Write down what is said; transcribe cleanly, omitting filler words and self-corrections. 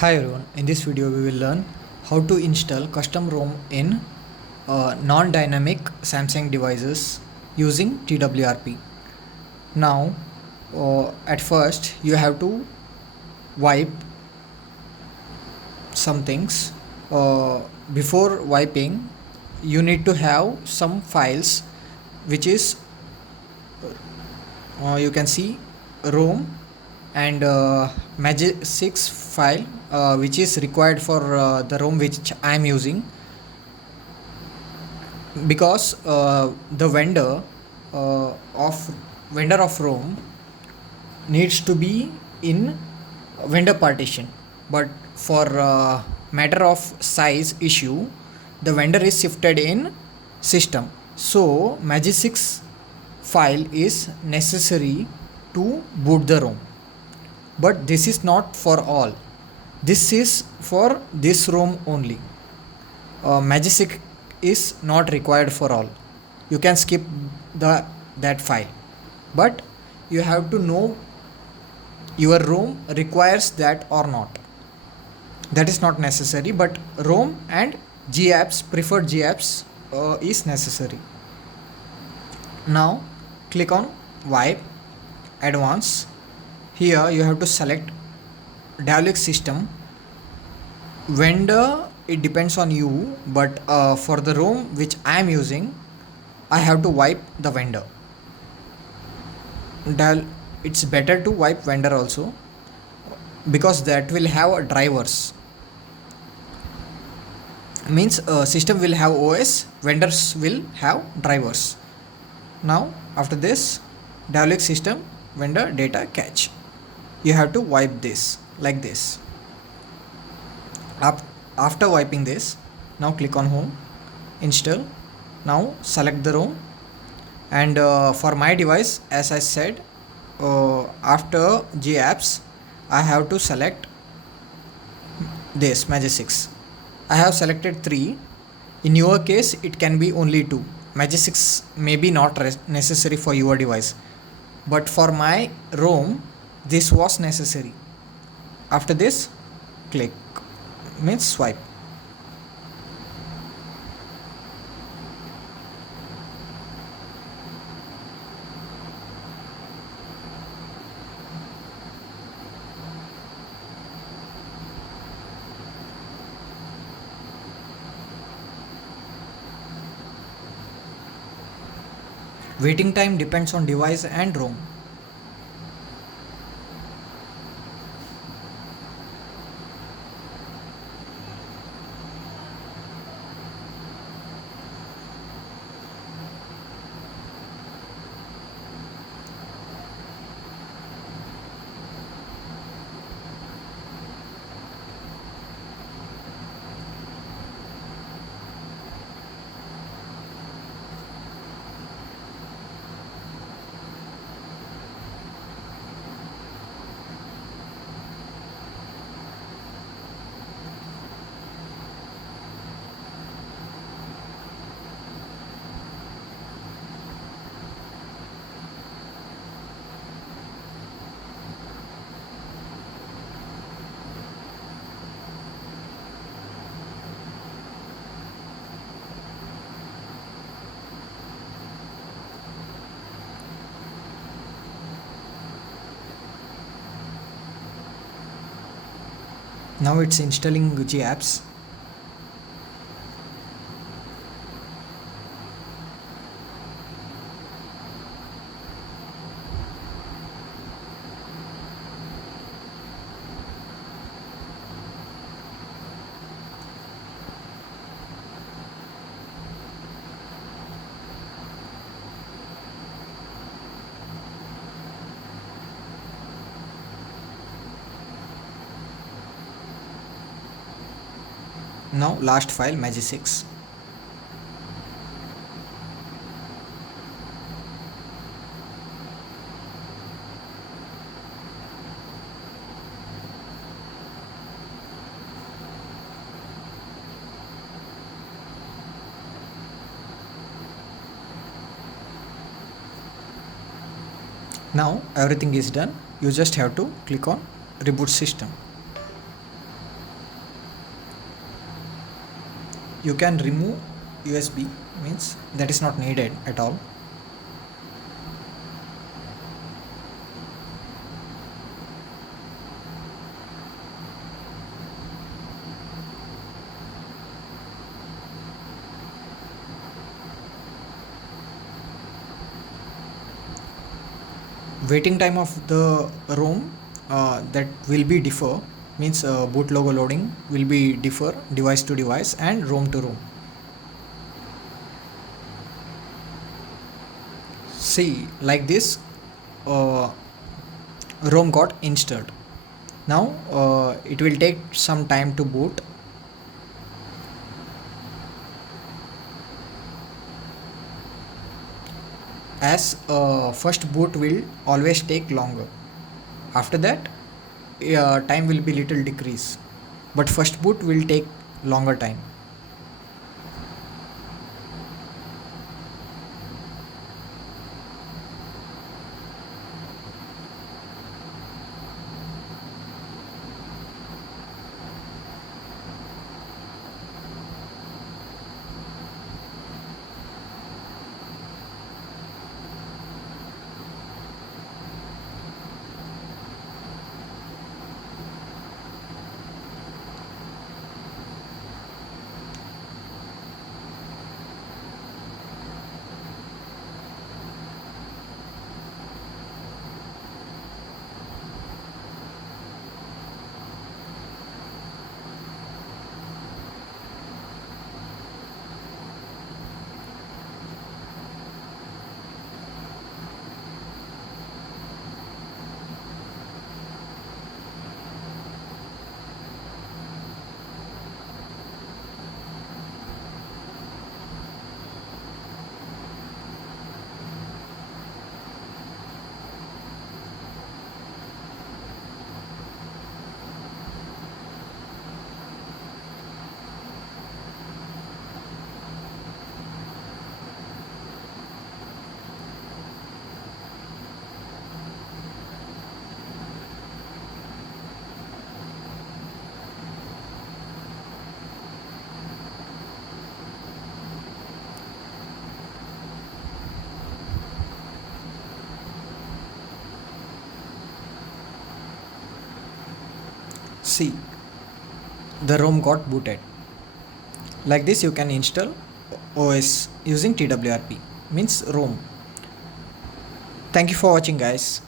Hi everyone, in this video we will learn how to install custom ROM in non-dynamic Samsung devices using TWRP. Now at first you have to wipe some things. Before wiping you need to have some files which is you can see ROM and Magic 6 file which is required for the ROM which I am using, because the vendor of ROM needs to be in vendor partition, but for matter of size issue the vendor is shifted in system, so Magic 6 file is necessary to boot the ROM. But this is not for all, this is for this ROM only. Magic 6 is not required for all, you can skip that file, but you have to know your ROM requires that or not. That is not necessary, but ROM and GApps, preferred GApps is necessary. Now click on wipe advanced. Here you have to select Dalek system. Vendor, it depends on you, but for the ROM which I am using I have to wipe the vendor. It's better to wipe vendor also, because that will have drivers, means system will have OS, vendors will have drivers. Now after this, Dalek system vendor data cache, you have to wipe this like this. After wiping this, now click on home, install. Now select the ROM, and for my device, as I said, after GApps I have to select this Magic 6. I have selected 3. In your case it can be only 2. Magic 6 may be not necessary for your device, but for my ROM this was necessary. After this, click, means swipe. Waiting time depends on device and ROM. Now it's installing GApps. Now last file, Magic 6. Now everything is done, you just have to click on reboot system. you can remove USB, means that is not needed at all. Waiting time of the ROM, that will be differ, means boot logo loading will be differ device to device and ROM to ROM. See, like this, uh, ROM got installed. Now it will take some time to boot. As first boot will always take longer. After that, time will be little decrease, but first boot will take longer time. See, the ROM got booted. Like this, you can install OS using TWRP, means ROM. Thank you for watching, guys.